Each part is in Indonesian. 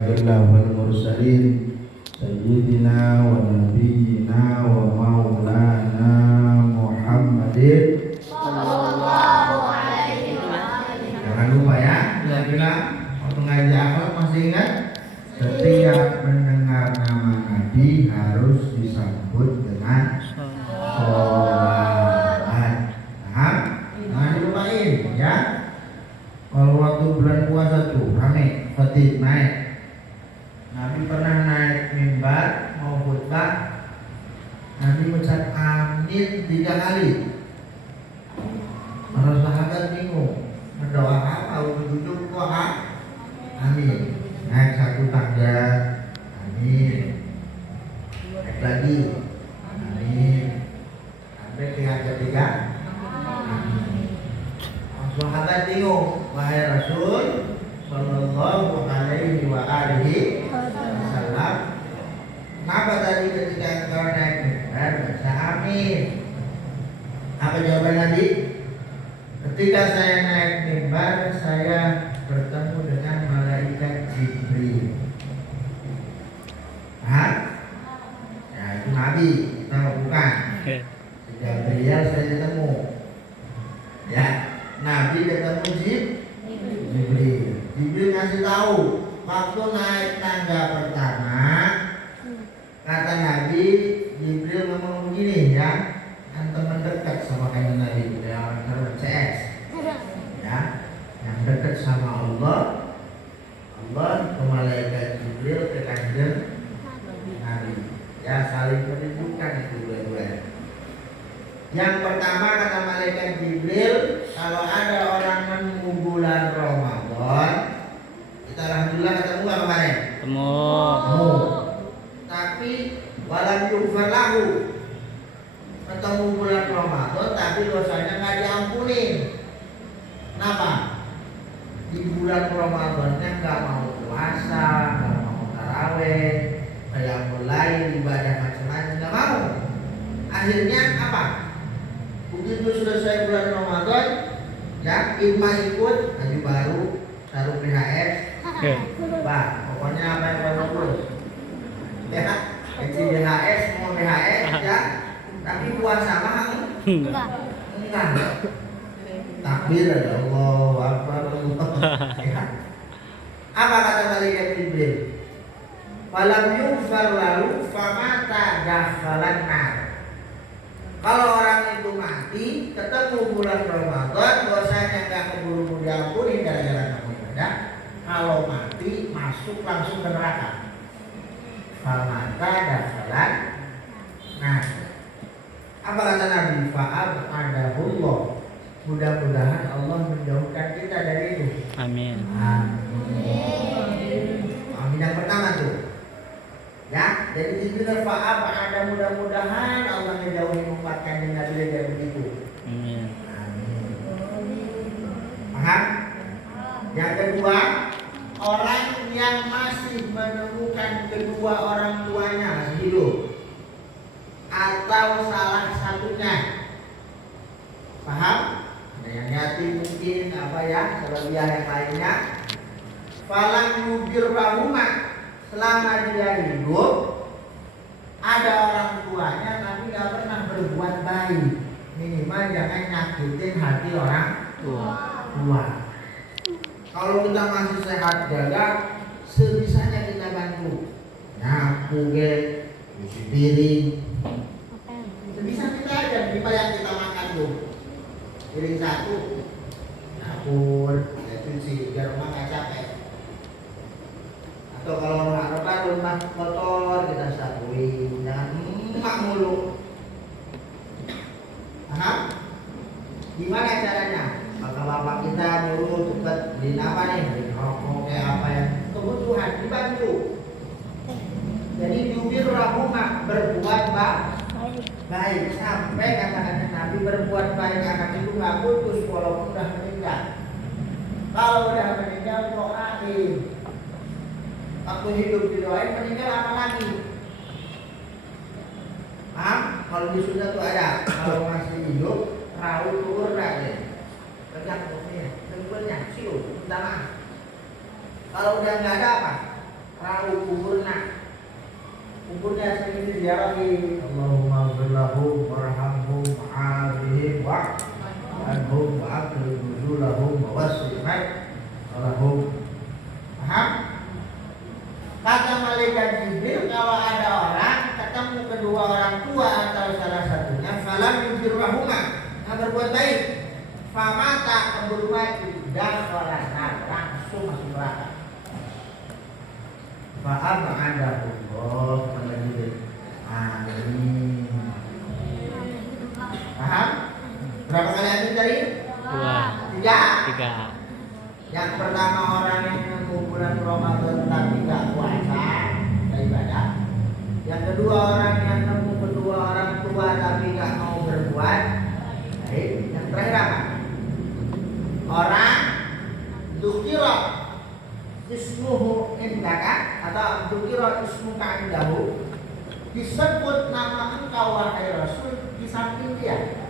Mursalin Sayyidina wa Nabiyyina wa Maulana Muhammadin Sallallahu alaihi wasallam. Jangan lupa ya, bila waktu ngaji akhlak masih ingat, setiap mendengar nama Nabi harus disambut dengan sholawat. Nah, jangan dilupain ya. Kalau waktu bulan puasa tuh rame, khatib naik. Nabi pernah naik mimbar mau khutbah, Nabi ucap amin 3 kali. Para sahabat bingung, mendoakan kalau duduk kok amin. Naik satu tangga, amin. Naik lagi, amin. Sampai ke yang ketiga, amin. Sahabat bingung, wahai Rasul Sallallahu alaihi wa alihi wasallam, kenapa tadi ketika engkau naik mimbar baca amin? Apa jawaban Nabi? Ketika saya naik mimbar, saya bertemu dengan malaikat Jibril. Hah? Ya itu Nabi, kita bukan. Sejak beliau saya ketemu. Ya, Nabi ketemu Jibril. Jibril ngasih tahu waktu naik tangga pertama, kata Nabi, Jibril ngomong begini ya, kan teman dekat sama kanjeng Nabi, yang CS, ya, yang dekat sama Allah ke malaikat Jibril ke kanjeng Nabi, ya saling menunjukkan itu dua-duanya. Yang pertama kata malaikat Jibril, kalau ada orang nemu bulan Ramadan, kita alhamdulillah ketemu nggak kemarin? Ketemu. Tapi walam yughfar lahu, ketemu bulan Ramadan tapi dosanya nggak diampuni. Kenapa? Di bulan Ramadannya nggak mau puasa, nggak mau taraweh, kayak mulai ibadah macam-macam nggak mau. Akhirnya apa? Begitu selesai bulan Ramadan, ya imma ikut baju baru, taruh PHS, bah pokoknya apa yang baru terus, ya isi BHS mau BHS ya, tapi puasa mah enggak. Takbir ada Allah Akbar ya. Apa kata malaikat Jibril? Walam yughfar lalu famata dakhalan nar. Kalau orang itu mati, ketemu bulan Ramadan, dosanya nggak keburu diampuni gara-gara kamu ibadah. Kalau mati, masuk langsung ke neraka. Famata dakhalan. Nah, apa kata Nabi? Fa'ab adahullah. Mudah-mudahan Allah menjauhkan kita dari itu. Amin. Amin yang pertama tuh. Ya, jadi Jibril fa'ab ada mudah-mudahan Allah menjauhi umat kanjeng Nabi dari begitu. Amin. Paham? Yang kedua, orang yang masih menemukan kedua orang tuanya masih hidup atau salah satunya. Paham? Ada yang yatim mungkin apa ya, kelebihan yang lainnya. Falam yubir bahuma. Selama dia hidup, ada orang tuanya tapi gak pernah berbuat baik. Minimal jangan nyakitin hati orang tua. Kalau kita masih sehat jaga, sebisanya kita bantu. Nyapu cuci piring, sebisa kita aja. Lima yang kita makan tuh, piring satu, nyapu, cuci biar rumah gak capek. Atau kalau rumah kotor kita sapuin, jangan emak mulu. Paham? Gimana caranya? Maka bapak kita nyuruh cepet beliin apa nih? Beliin rokok kayak apa yang kebutuhan dibantu. Jadi jubir rahumah, berbuat baik. Sampai kata-kata Nabi berbuat baik akan itu nggak putus walaupun udah meninggal. Kalau udah meninggal doain. Waktu hidup didoain, meninggal apa lagi? Kalau di Sunda tuh ada. Kalau masih hidup, raut turun lagi. Tegak pokoknya, dengkulnya, siu, minta maaf. Kalau udah nggak ada apa? tahu kuburnya sering diziarahi. Allahumma ighfir lahum warhamhum wa'afihim wa'anhum wa'akrim nuzulahum wa wasi' lahum. Paham? Kata malaikat Jibril, kalau ada orang ketemu kedua orang tua atau salah satunya, falam yujirrahuma, yang berbuat baik, famata keburu mati, dakhala langsung masuk neraka. Fa'ab'adahullah kata Jibril. Amin. Paham? Berapa kali amin tadi? 2. 3. Yang pertama orang yang nemu bulan Ramadan tapi gak puasa, gak ibadah. Yang kedua orang yang nemu kedua orang tua tapi gak mau berbuat baik. Yang terakhir apa? Orang dzukira ismuhu indaka atau dzukira ismuka indahu, disebut nama engkau wahai Rasul di samping dia.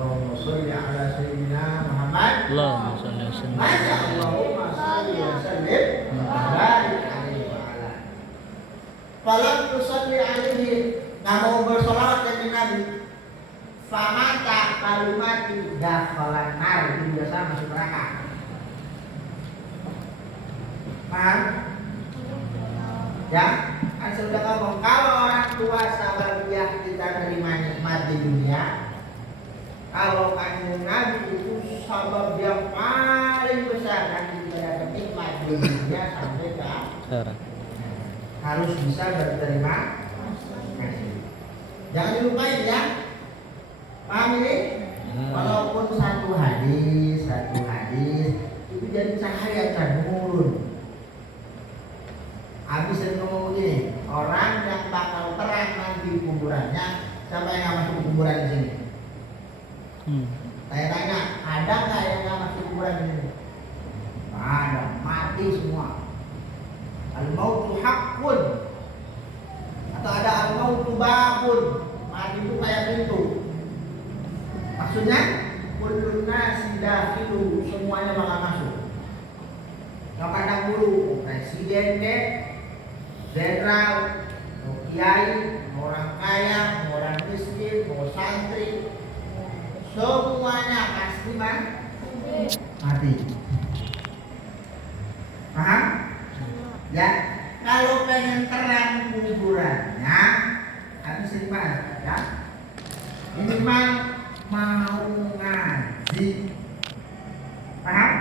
Allahumma sholli ala sayyidina Muhammad. Allahumma sholli ala sayyidina Muhammad. Allahumma sholli wa sallim wa barik alaihi wa ala. Falam tusalli alaihi, enggak mau bersolawat dari Nabi. Famata kalimati dakhala nar, itu biasa masuk neraka. Paham? Ya, kan sudah ngomong kalau orang tua sahabat kita terima nikmat di dunia. Kalau kanjeng Nabi itu sabab yang paling besar kan kita nikmat di dunia sampai ke akhirat. Harus bisa berterima kasih. Jangan dilupain ya. Paham ini? Walaupun satu hadis itu jadi cahaya nurun. Habis sering ngomong begini, orang yang bakal terang nanti kuburannya, siapa yang nggak masuk kuburan di sini? Saya tanya, ada nggak yang nggak masuk kuburan di sini? Ada, mati semua. Al-mautu haqqun, atau ada al-mautu babun, mati itu kayak pintu. Maksudnya, kullun nasi dakhilu, semuanya bakal masuk. Yang pandang dulu, presiden deh, jenderal, mau kiai, mau orang kaya, mau orang miskin, mau santri, semuanya pasti mati. Paham? Ya, kalau pengen terang kuburannya, habis ini ya, minimal mau ngaji. Paham?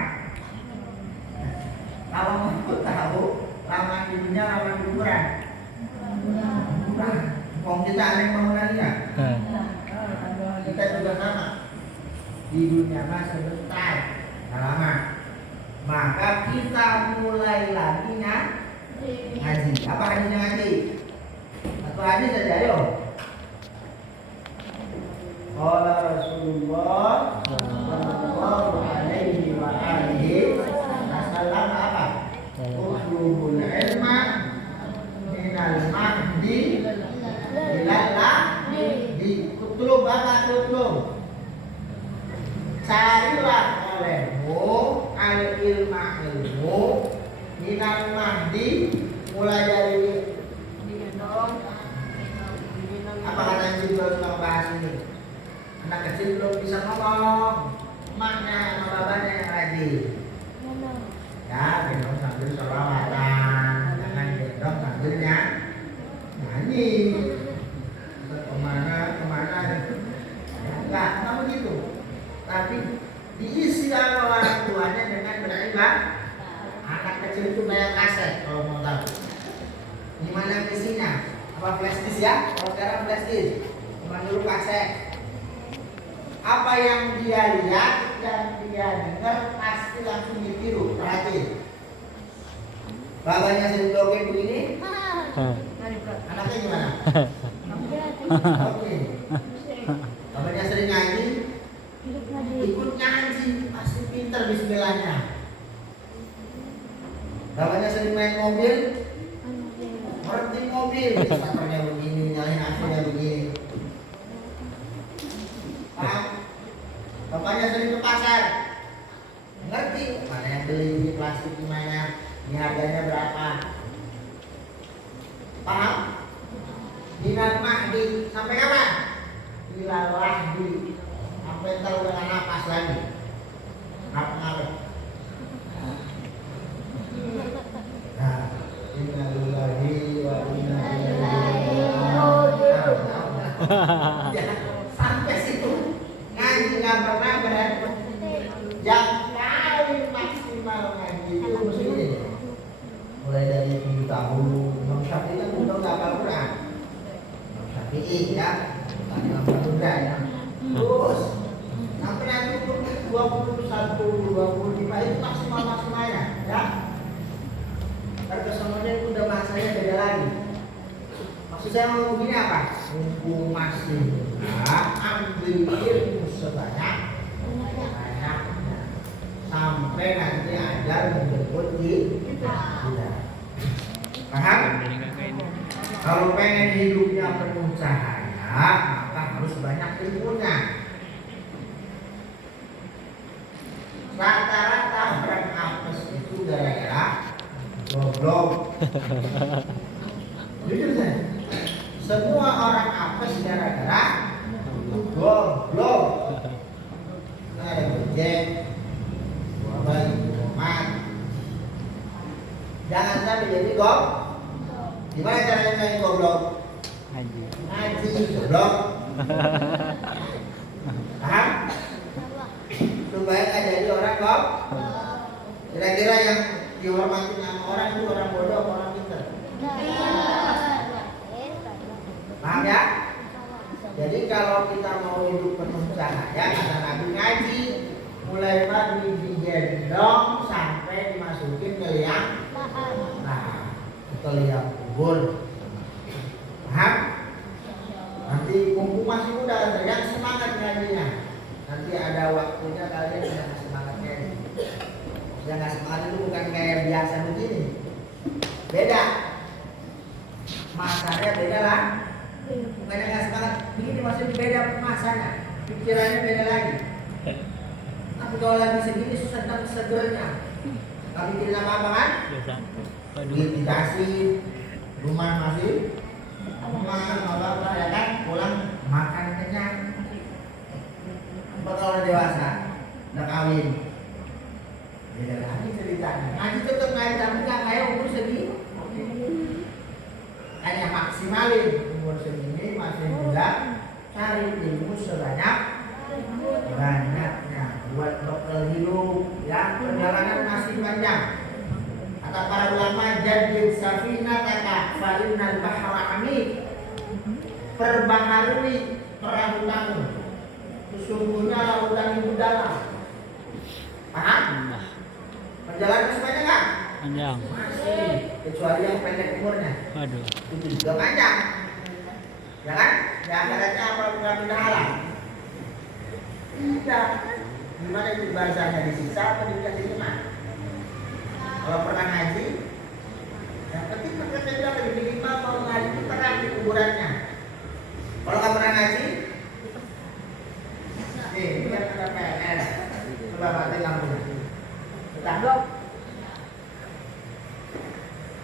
Kalau mau tahu lama hidupnya lama kuburan, murah. Mau kita ada yang mau nanya? Kita juga sama. Di dunia mah sebentar, nggak lama. Maka kita mulai lagi ngaji. Apa hadisnya ngaji? Satu hadis saja, ayo. Qala Rasulullah sallallahu alaihi wa alihi wasallam apa? Utlubul ilma minal mahdi ilal lahdi. Utlub apa utlub? Carilah olehmu ilmu minal mahdi, mulai dari apa kata Jibril tentang bahas ini? Anak kecil belum bisa ngomong, emaknya sama babanya yang rajin. Ya, gendong sambil sholawatan, jangan gendong sambil nyanyi. Kemana? Ya, enggak begitu. Tapi diisi sama orang tuanya dengan beribadah. Anak kecil itu kayak kaset kalau mau tahu. Gimana isinya? Apa flash disk ya? Kalau sekarang flash disk, cuma dulu kaset. Apa yang dia lihat dan dia dengar pasti langsung ditiru. Perhatiin. Babanya sering dongeng begini. Anaknya gimana? Oke. Babanya sering ngaji. Ikut ngaji pasti pinter bismillahnya. Babanya sering main mobil. Ngerti mobil, starternya begini, nyalain AC-nya begini. Paham? Bapaknya sering ke pasar, ngerti mana yang beli ini plastik, gimana Ini harganya berapa? Paham? Dinar mahdi sampai kapan? Ilal wahdi, sampai ntar udah gak napas lagi. Ngap-ngap. Nah, innalillahi wa inna ilaihi raji'un. Sampai situ ngaji nggak pernah berhenti. Yang paling maksimal ngaji itu mesti ini. Mulai dari 7 tahun, Imam Syafi'i kan udah nggak hafal Quran. Imam Syafi'i ya, tadi Imam Buddha ya. Terus sampai nanti 21, 25 itu maksimalnya, ya. Karena semuanya itu udah masanya beda lagi. Maksud saya mau begini apa? Mumpung masih ambil ilmu sebanyak-banyaknya sampai nanti ajar menjemput kita. Paham? Kalau pengen hidupnya penuh cahaya, maka harus banyak ilmunya. Rata-rata orang apes itu gara-gara goblok. Jujur saya, semua orang apes gara-gara goblok. Ada gojek, wabah, umat. Jangan sampai jadi goblok. Gimana caranya jadi goblok? Ngaji goblok. Paham? Supaya nggak jadi orang goblok. Kira-kira yang dihormati sama orang itu orang bodoh atau orang pintar? Paham ya? Jadi kalau kita mau hidup penuh cahaya, kata Nabi ngaji, mulai pagi digendong sampai dimasukin ke liang, nah, ke liang kubur. Paham? Nanti mumpung masih muda, yang semangat ngajinya. Nanti ada waktunya kalian yang semangat ngaji. Yang nggak semangat itu bukan kayak biasa begini, beda. Masanya beda lah. Bukannya nggak semangat begini, maksudnya beda masanya, pikirannya beda lagi. Tapi kalau lagi segini sedang segernya, nggak mikirin apa-apa kan? Dikasih rumah masih, rumah apa-apa ya kan? Pulang makan kenyang. Kalau udah dewasa, udah kawin, beda lagi ceritanya. Ngaji tetap ngaji tapi nggak kayak umur segini. Hanya maksimalin umur segini masih muda, cari ilmu sebanyak-banyaknya buat bekal hidup ya, perjalanan masih panjang. Kata para ulama, jadid safinataka fa innal bahra amik. Perbaharui perahu kamu, sesungguhnya lautan itu dalam. Paham? Perjalanan sepanjang nggak? Panjang. Masih, kecuali yang pendek umurnya. Aduh. Itu juga panjang, ya kan? Ya akhiratnya apa bukan benda halal? Tidak. Gimana itu bahasanya, disiksa atau dikasih nikmat? Kalau pernah ngaji, yang penting mereka bilang lebih minimal mau ngaji itu terang di kuburannya. Kalau nggak pernah ngaji, nih ini kan ada PNS, coba mati lampunya, ketangkep.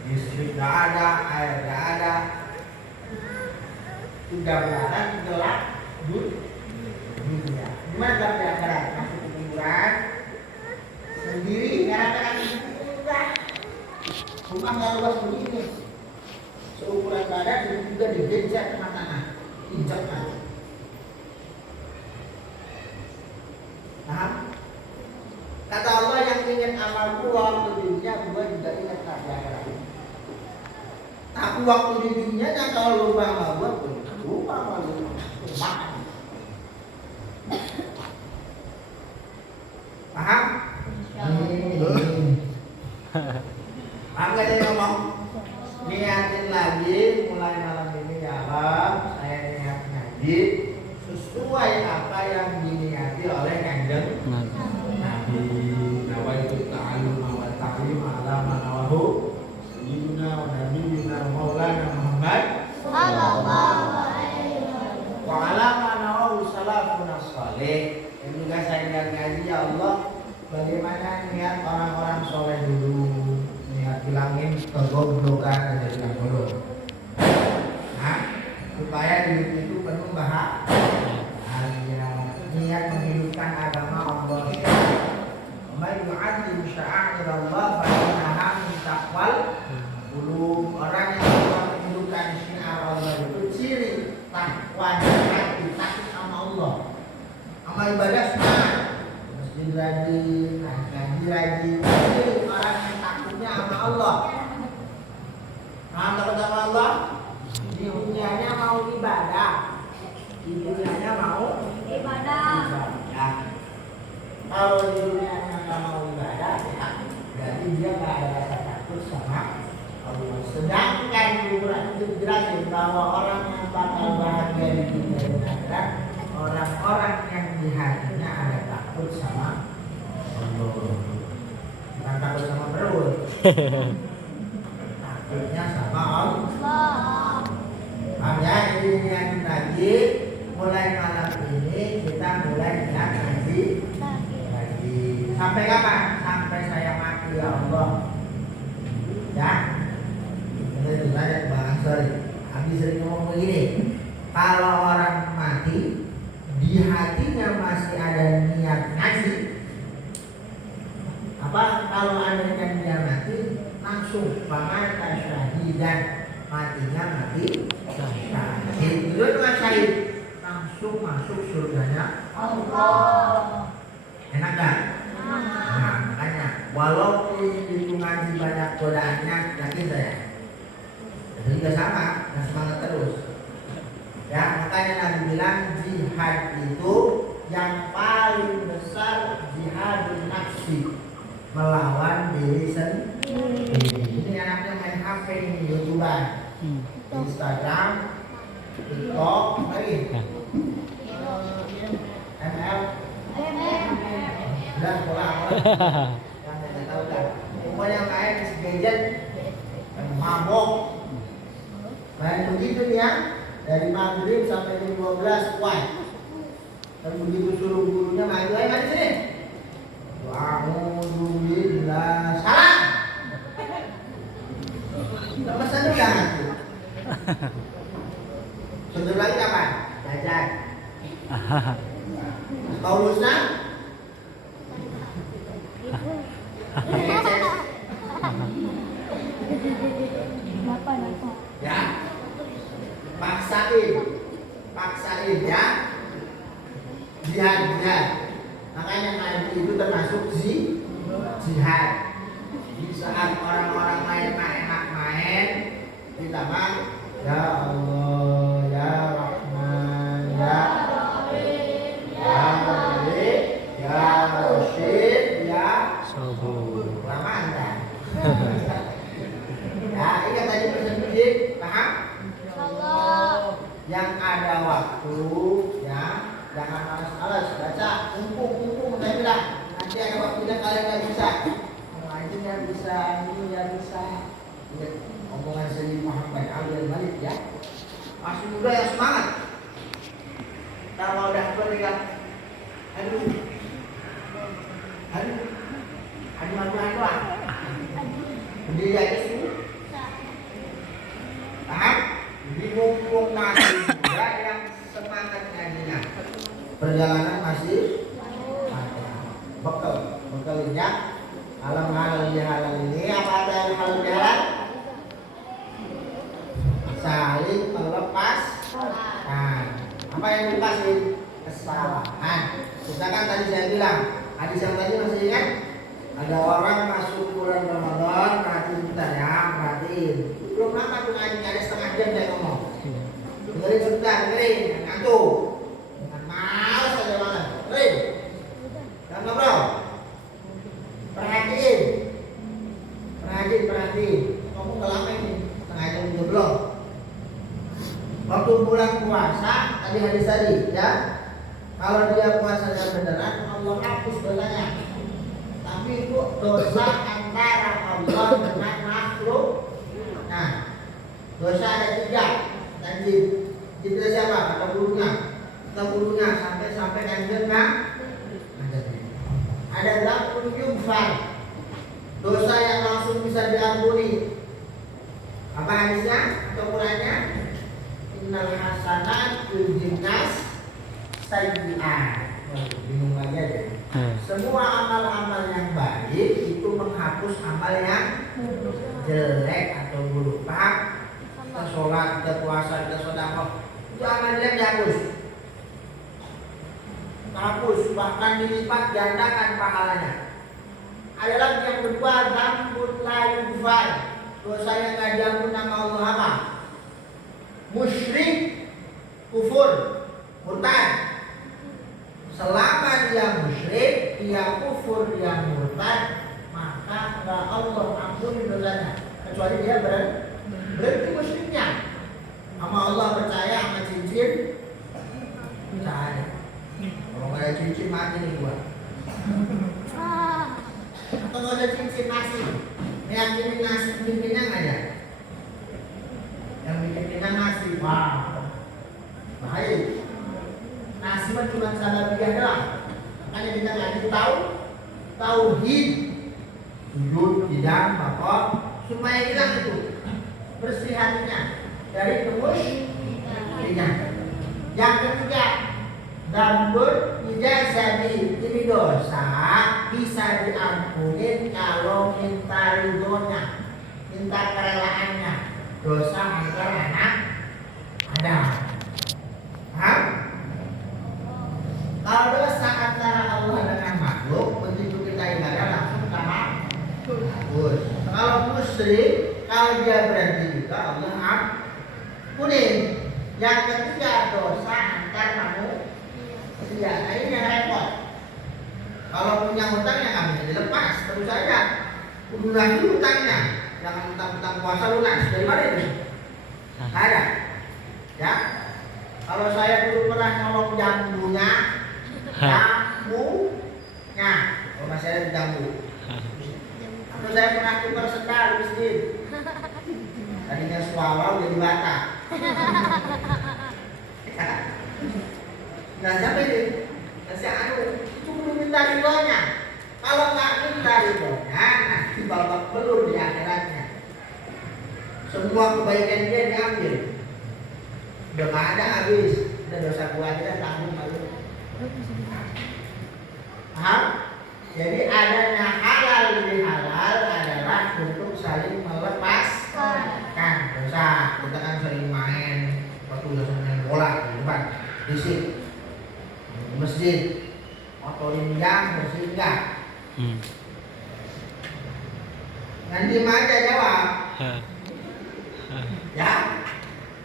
Listrik nggak ada, air nggak ada, sudah belasan gelap dunia. Gimana gelap di akhirat? Masuk ke kuburan sendiri, gara-gara enggak. Rumah nggak luas begini, seukuran badan itu juga digencet sama tanah, injak kan. Paham? Kata Allah, yang ingin amal waktu di dunia, gua juga ingat di akhirat. Tapi waktu di dunia kalau lupa sama gua, lupa sama lu, makan. Paham? Paham gak saya ngomong? Niatin lagi mulai malam ini ya Allah, saya niat ngaji sesuai apa yang diniati oleh Kanjeng Nabi. Nawaitu ta'allum wa ta'lim ala ma nawahu sayyidina wa nabiyina maulana Muhammad sallallahu alaihi wasallam wa ala ma nawahu salafun salih. Dan juga saya niat ngaji ya Allah, bagaimana niat orang-orang soleh dulu, niat ngilangin kegoblokan dan jadi yang bodoh. Nah, supaya hidup itu penuh bahagia, niat menghidupkan agama Allah. May yu'adzim sya'airallah fa innaha min taqwal qulub. Orang yang menghidupkan syiar Allah itu ciri takwa hati, takut sama Allah. Amal ibadah sunat, masjid rajin, ngaji rajin, ciri orang yang takutnya sama Allah. Nah, takut sama Allah, di dunianya mau ibadah, di dunianya mau ibadah. Kalau di dunianya nggak mau ibadah, ya, berarti dia nggak ada rasa takut sama Allah. Sedangkan di Quran itu dijelasin bahwa orang yang bakal bahagia di dunia dan akhirat, orang-orang yang di hatinya ada takut sama Allah. Bukan takut sama perut, takutnya sama Allah. Makanya ini yang lagi mulai malam ini kita mulai niat ngaji. Sampai kapan? Sampai saya mati ya Allah. Ya. Ini tanya Bang Ansori. Habis sering ngomong begini. Kalau orang mati di hatinya masih ada niat ngaji. Apa? Kalau ada yang dia mati langsung pamata syahidan, matinya mati syahid. Itu kan syahid. Langsung masuk surganya Allah. Enak gak? Nah, makanya walaupun itu ngaji banyak godaannya, yakin saya itu juga sama, dan semangat terus ya. Makanya Nabi bilang jihad itu yang paling besar jihadun nafsi, melawan diri sendiri. Ini anaknya main HP ini, YouTuber, Instagram, TikTok, lagi ML dan sekolah yang saya tahu kan, pokoknya main gadget, mabok, main begitu nih ya, dari maghrib sampai jam 12 kuat. Dan begitu suruh gurunya maju, ayo mari sini. Alhamdulillah, salam. Lepas satu jangan. Sebentar lagi kapan? Belajar. Paulusnya? Ya, paksain ya, jihad. Makanya ngaji itu termasuk jihad. Di saat orang-orang lain enak main, kita mah ya Allah, ya Rahman, ya Rahim, ya Malik, ya Rasyid, ya Sabur. Lama anda. Ya, ingat tadi pesan-pesan, paham? Allah. Yang ada waktu, ya, jangan malas-malas baca, kumpul, saya bilang. Nanti ada waktunya kalian nggak bisa. Ngaji nggak bisa, ini nggak bisa. Ingat omongan Sayyid Muhammad Ali Malik ya. Masih muda yang semangat. Kalau udah berikan, aduh, doang. Berdiri aja sih. Paham? Di mumpung masih muda yang semangat ngajinya, perjalanan masih bekalnya halal ini apa ada halal jalan saling melepas. Nah, apa yang dilepasin? Kesalahan. Misalkan tadi saya bilang, hadis yang tadi masih ingat? Ada orang masuk bulan Ramadan, perhatiin bentar ya, perhatiin. Belum lama tuh ngaji, ada setengah jam saya ngomong. Dengerin sebentar, dengerin, ngantuk. Dengan males aja banget. Dengerin. Dan ngobrol. Perhatiin. Ngomong gak lama ini, setengah jam juga belum. Waktu bulan puasa, hadis tadi ya. Kalau dia puasanya beneran, Allah hapus dosanya. Tapi itu dosa antara Allah dengan makhluk. Nah, dosa ada 3. Tadi kita siapa? Kata gurunya sampai kanjeng kan? Ada 80 yufar. Dosa yang langsung bisa diampuni. Apa hadisnya atau Qurannya? Innal hasanat yudhibnas sayyi'at. Bingung lagi aja. Semua amal-amal yang baik itu menghapus amal yang jelek atau buruk. Paham? Kita sholat, kita puasa, kita sedekah, itu amal jelek dihapus. Hapus, bahkan dilipat gandakan pahalanya. Ada lagi yang kedua, dzambun la yughfar. Dosa yang tidak diampuni sama Allah apa? Musyrik, kufur, murtad. Selama dia musyrik, dia kufur, dia murtad, maka enggak Allah ampuni dosanya. Kecuali dia berhenti musyriknya. Sama Allah percaya, sama cincin percaya. Kalau nggak ada cincin mati nih gua. Atau nggak ada cincin nasi, meyakini nasi pimpinnya nggak ada. Yang bikin kenyang nasi, wow, bahaya. Nasi mah cuma salabiyah doang. Makanya kita ngaji tauhid, sujud, hidang, bakok, supaya hilang itu bersih hatinya dari kemusyrikan. Yang ketiga, dzambun ijazati. Ini dosa bisa diampuni kalau minta ridhonya, minta kerelaannya. Dosa antar anak Adam. Paham? Kalau dosa antara Allah dengan makhluk, begitu kita ibadah langsung hapus. Kalau musyrik, kalau dia berhenti juga Allah ampuni. Yang ketiga, dosa antar manusia. Nah ini yang repot. Kalau punya hutang yang nggak bisa dilepas, terus saja kudu lagi hutangnya. Jangan hutang puasa lunas. Dari mana itu? Ada. Ya. Kalau saya dulu pernah nolong jambunya, kalau masih ada jambu. Atau saya pernah tukar sendal di masjid. Tadinya swallow jadi bata. Nah siapa ini? Kasih itu belum minta ridhonya. Kalau nggak minta ridhonya, nanti babak belur di akhiratnya. Semua kebaikan dia diambil. Udah nggak ada habis. Udah dosa gua aja tanggung malu. Paham? Jadi adanya halal lebih halal adalah untuk saling melepaskan dosa. Kita kan sering main, waktu main bola di depan, di masjid, motorin yang bersih enggak? Nanti aja jawab. Ya,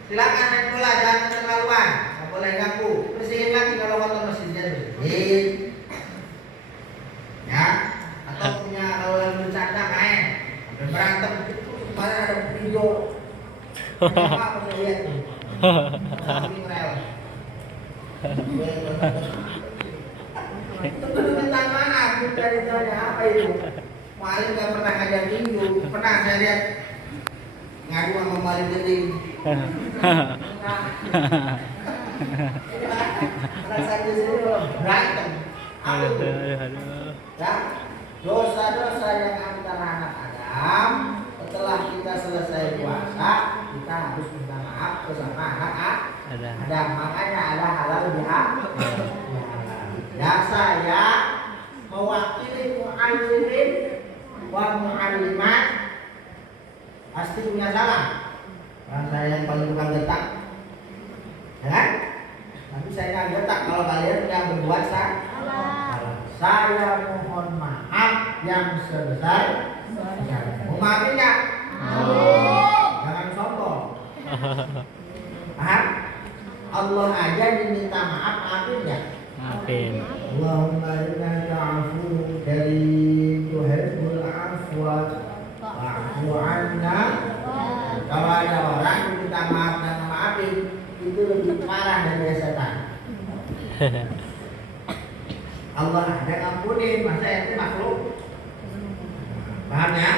silakan main bola, jangan keterlaluan, nggak boleh ganggu. Bersihin lagi kalau kotor masjidnya bersihin. Ya, atau punya kalau lagi bercanda main, berantem itu kemarin ada video. Apa saya lihat tuh? Samping rel. Itu perlu minta maaf, dari saya apa itu? Maling nggak pernah ngajar minggu, pernah saya lihat ngadu sama maling geding. Rasa di sini berantem. Ya, dosa-dosa yang antara anak Adam setelah kita selesai puasa kita harus minta maaf bersama anak Adam. Makanya ada halal biha. Ya saya mewakili mu'allimin wa mu'allimat pasti punya salah. Karena saya yang paling tukang getak, ya kan? Tapi saya nggak getak kalau kalian yang berbuat salah. Saya mohon maaf yang sebesar. Mau maafin nggak? Jangan sombong. Paham? Allah aja diminta maaf, maafin nggak? Maafin. Allahumma innaka afuwwun karim tuhibbul afwa fa'fu 'anna. Kalau ada orang minta maaf dan maafin, itu lebih parah dari setan. Allah ada ngampunin, masa itu makhluk. Paham ya?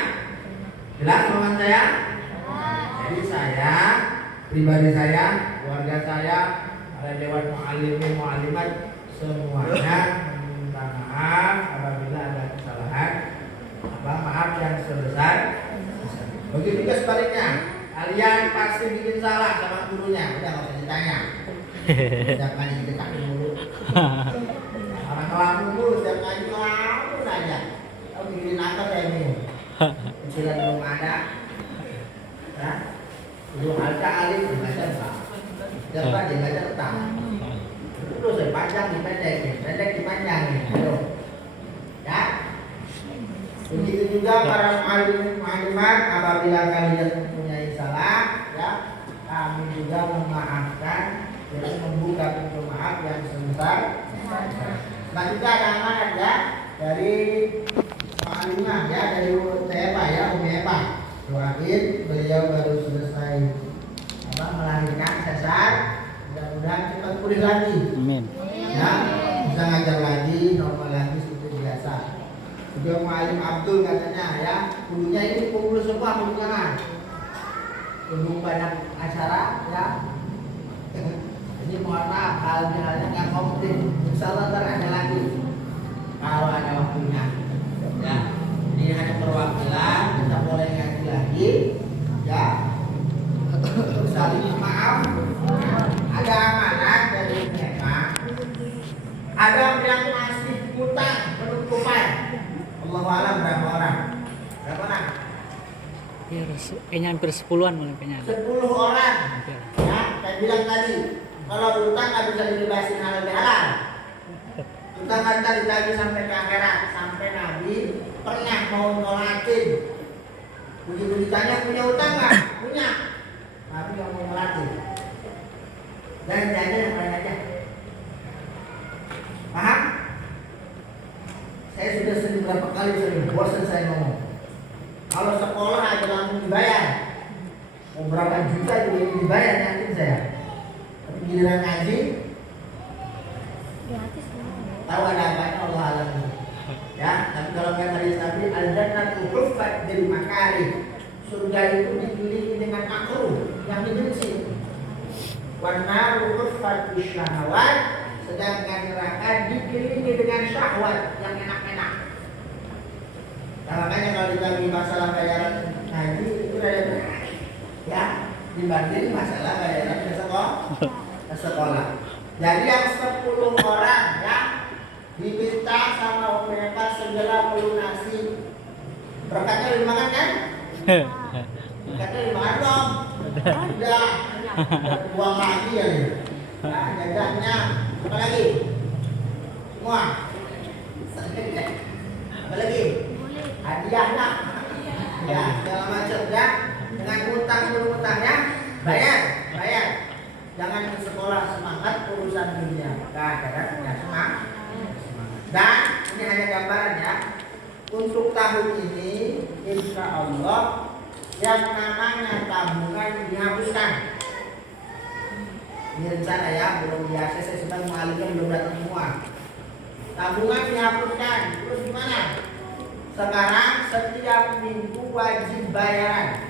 Jelas omongan saya? Jadi saya, pribadi saya, keluarga saya, para dewan mu'allimin mu'allimat semuanya meminta maaf apabila ada kesalahan. Maaf yang sebesar. Begitu juga sebaliknya. kalian pasti bikin salah sama gurunya. Udah nggak usah ditanya. Setiap kali kita dulu. Orang ngelamun dulu setiap kali ngelamun aja. Kau bikin apa kayak ini? Kecilan belum ada. Ya. Belum ada alif baca pak. Dapat dia baca tetap. Itu saya panjang pendek dipanjangin. Ayo. Ya. Begitu juga para muallimat apabila kalian mempunyai salah, ya kami juga memaafkan dan membuka pintu maaf yang sebesar. Nah juga ada amanat ya dari muallimah ya dari saya Pak ya Umi Eva. Doain beliau baru selesai melahirkan sesar, mudah-mudahan cepat pulih lagi. Amin. Ya bisa ngajar lagi, normal lagi seperti biasa. Juga Muallim Abdul katanya ya, dulunya ini kumpul semua kunjungan, kunjung banyak acara ya. Ini mohon maaf halnya nggak komplit, insya Allah ntar ada lagi kalau ada waktunya. Ya, ini hanya perwakilan, kita boleh ngaji lagi ya. Saling maaf, ada amanat dari mereka, ada yang masih utang penutupan. Allah alam berapa orang? Berapa orang? Ya, kayaknya hampir 10-an malah kayaknya. 10 orang. Ya, saya bilang tadi, kalau utang nggak bisa dibebasin halal bihalal. Utang kan ditagih sampai ke akhirat, sampai Nabi pernah mau nolakin. Begitu ditanya punya utang nggak? Punya. Nabi nggak mau nolakin. Dan jaga yang lain aja. Paham? Saya sudah sering berapa kali bosan saya ngomong. Kalau sekolah aja langsung dibayar, mau berapa juta juga ini dibayar yakin saya. Tapi giliran ngaji, tahu ada apanya Allah alam. Ya, tapi kalau nggak hadis Nabi, al-jannatu huffat bil makari. Surga itu dikelilingi dengan makruh yang dibenci. Wan naru huffat bis syahawat. Sedangkan neraka dikelilingi dengan syahwat yang enak-enak. Nah, makanya kalau ditanya masalah bayaran ngaji itu ada ya dibanding masalah bayaran ke sekolah. Jadi yang 10 orang ya diminta sama mereka segera melunasi. Berkatnya dimakan kan? Berkatnya dimakan dong. Udah buang lagi ya. Nah, jajahnya apa lagi? Semua. Apa lagi? Hadiahnya. Ya, segala macam ya. Dengan utang ya. Bayar. Jangan ke sekolah semangat urusan dunia. Kadang-kadang ya semangat. Dan ini hanya gambaran ya. Untuk tahun ini, insya Allah yang namanya tabungan dihapuskan. Ini rencana ya, belum biasa saya sedang mengalihkan belum datang semua. Tabungan dihapuskan, terus gimana? Sekarang setiap minggu wajib bayaran.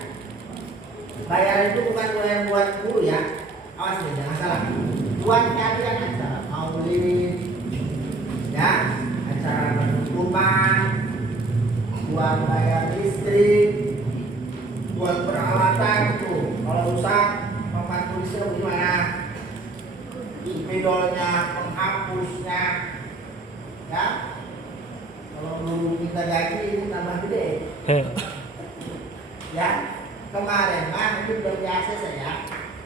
Bayaran itu bukan yang buat guru ya, awas ya jangan salah. Buat kalian acara maulid, ya, acara penutupan, buat bayar listrik, buat peralatan tuh. Kalau rusak, tempat tulisnya gimana? Spidolnya, penghapusnya, ya. Kalau belum kita gaji ini tambah gede. Ya, kemarin mah itu udah biasa saya.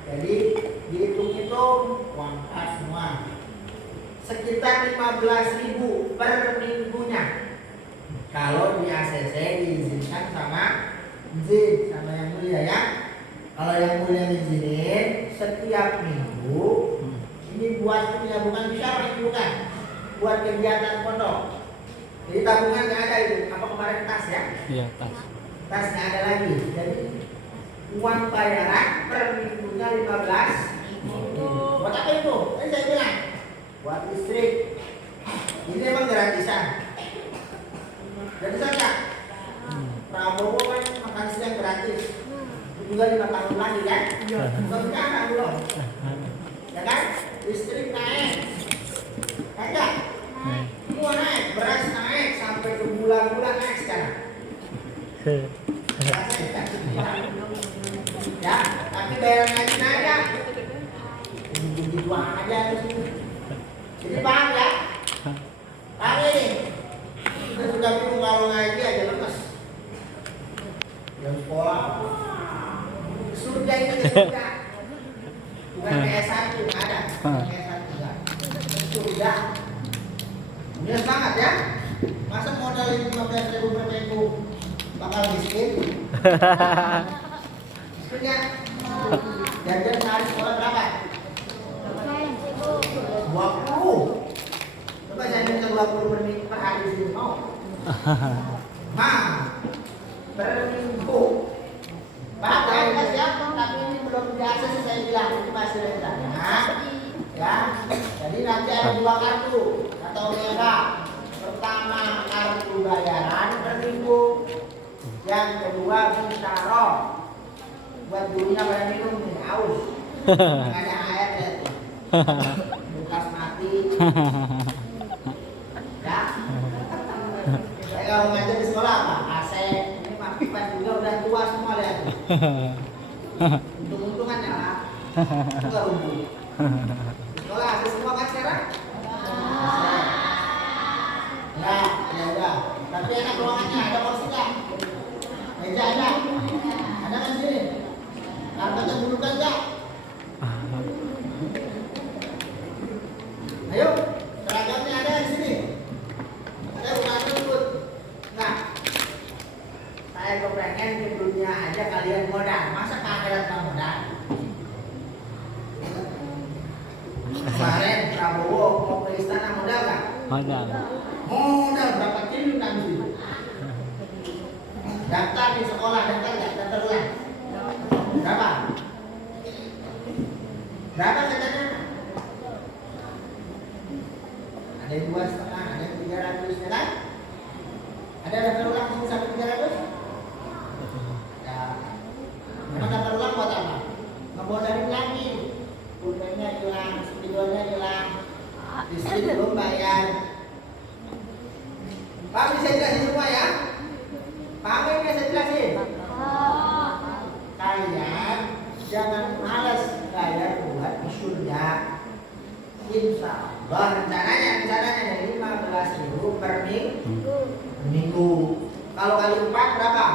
Jadi dihitung-hitung uang kas semua. Sekitar 15.000 per minggunya. Kalau di ACC diizinkan sama izin sama yang mulia ya. Kalau yang mulia izinin setiap minggu ini buat punya bukan bisa bukan buat kegiatan pondok. Jadi tabungan nggak ada itu. Apa kemarin tas ya? Iya, tas. Tas nggak ada lagi. Jadi uang bayaran per minggunya 15. Buat apa itu? Tadi saya bilang buat listrik. Ini emang gratisan. Gratisan nggak? Prabowo kan makan siang gratis. Itu juga 5 tahun lagi kan? Bukan sekarang belum. Ya kan? Listrik naik. Enggak? Semua naik, beras naik sampai ke bulan-bulan naik sekarang. Ya, bayaran ngaji aja. Gitu aja tuh. Jadi paham ya? Paham ini? Kita sudah bingung kalau ngaji aja lemes. Yang sekolah, surga ini surga. Bukan PS1 nggak ada. PS1 enggak. Surga. Dunia sangat ya. Masa modal 15.000 per minggu bakal miskin? Miskinnya jajan sehari sekolah berapa? 20. Coba saya minta 20 per minggu per hari di sini mau? Per minggu. Paham kan? Mas ya? Tapi ini belum biasa sih saya bilang ini masih rencana. Ya. Jadi nanti ada 2 kartu atau merah. Pertama kartu bayaran per minggu. Yang kedua bintaro. Buat dulunya pada minum nih, aus. Ada air ya. Bukas mati. Ya. Saya kalau ngajar di sekolah apa? AC. Ini makipan juga udah tua semua lihat. Untung-untungannya lah. Enggak rubuh. Di sekolah AC semua kan sekarang? Ya udah. Tapi enak ruangannya, ada kursi nggak? Meja ada? Ada kan sini? Karpetnya dudukan nggak? Ayo, seragamnya ada di sini. Saya bukan ribut. Nah, saya kepengen ke dunia aja kalian modal. Masa ke akhirat nggak modal? Kemarin Prabowo mau ke istana modal nggak? Modal. Modal berapa triliun kan sih? Daftar di sekolah, daftar nggak? Daftar ulang. Berapa? Berapa katanya? Ada yang 2,5, ada yang 300 ya kan? Ada daftar ulang sampai 300? Ya. Memang daftar ulang buat apa? Ngebodarin lagi. Pulpennya hilang, spidolnya hilang. Di sini belum bayar. Pak bisa jelasin semua ya? Paham ini saya jelasin? Kalian jangan malas bayar buat di surga. Insya Allah rencananya dari 15.000 per minggu. Kalau kali 4 berapa?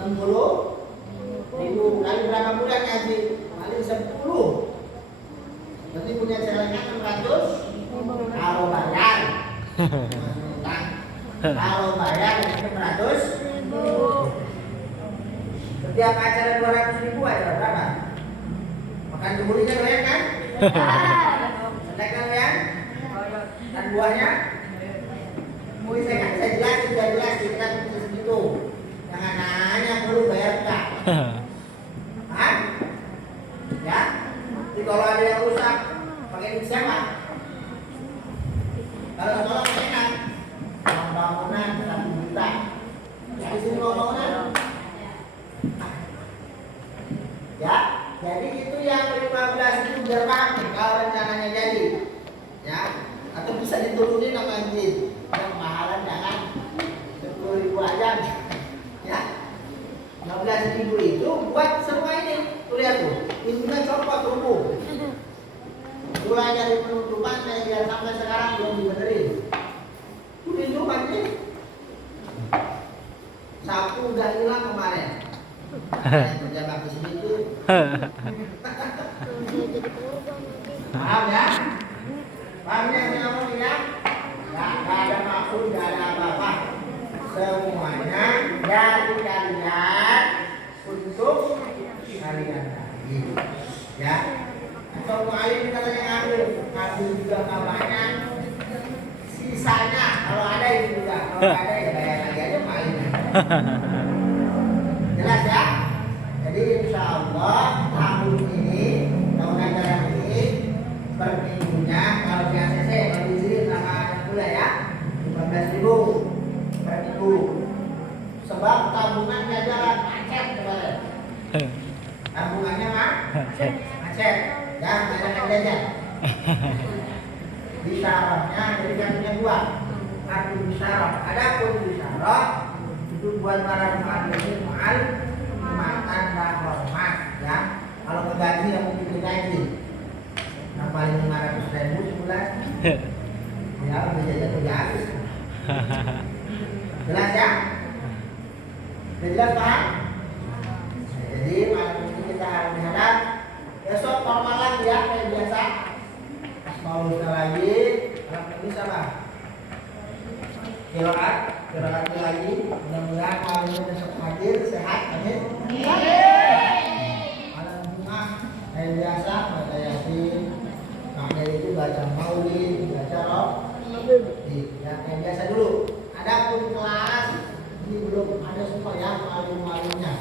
60.000 kali berapa bulan ngaji? Kali 10. Berarti punya celengan 600. Kalau bayar, kalau bayar 600. Setiap acara 200.000 aja berapa? Makan kemudian doyan kan? Sedek kan ya? Dan buahnya? Saya jelasin, sudah jelas kita segitu. Jangan nanya perlu bayar enggak? Paham? Ya? Jadi kalau ada yang rusak, pakai duit siapa? Kalau sekolah enak, bangunan 1 juta. Di sini mau bangunan? Ya, jadi itu yang 15 itu biar paham nih kalau rencananya jadi. Ya, atau bisa diturunin sama izin. Yang mahalan jangan 10.000 aja. Ya. 15.000 itu buat semua ini. Tuh lihat tuh, pintunya copot rubuh. Mulai dari penutupan saya sampai sekarang belum dibenerin. Pintu ini sapu udah hilang kemarin. Kerja bakti segitu. Paham ya? Paham yang saya ngomong ya? Gak ada maksud, gak ada apa-apa. Semuanya dari kalian untuk kalian lagi. Ya. Atau mu'alim katanya ngambil juga gak banyak. Sisanya kalau ada itu juga. Kalau ada ya bayar lagi aja mu'alim. Jelas ya? Jadi insya Allah tahun ini, tahun ajaran ini per minggunya kalau di ACC, kalau di sini sama anak kuliah ya 15.000 per minggu. Sebab tabungan jajaran macet kemarin. Tabungannya macet. Ya, banyak yang jajan. Bisyarahnya jadi kartunya 2. Kartu bisyarah. Adapun bisyarah itu buat para mu'allim mu'al, jumatan dan hormat ya. Ya, belajarnya udah habis. Jelas ya? Udah jelas paham? Nah, jadi malam ini kita harus menghadap. Besok normal lagi ya, kayak biasa. Pas mau lusa lagi, malam ini sama. Kiraat lagi. Mudah-mudahan malam ini besok hadir sehat, amin. Malam Jumat kayak biasa baca Yasin. Kakek itu baca Maulid, baca Roh. Ya kayak biasa dulu. Adapun kelas ini belum ada semua ya malu-malunya.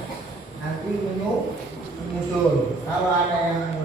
Nanti menyusul. Kalau ada yang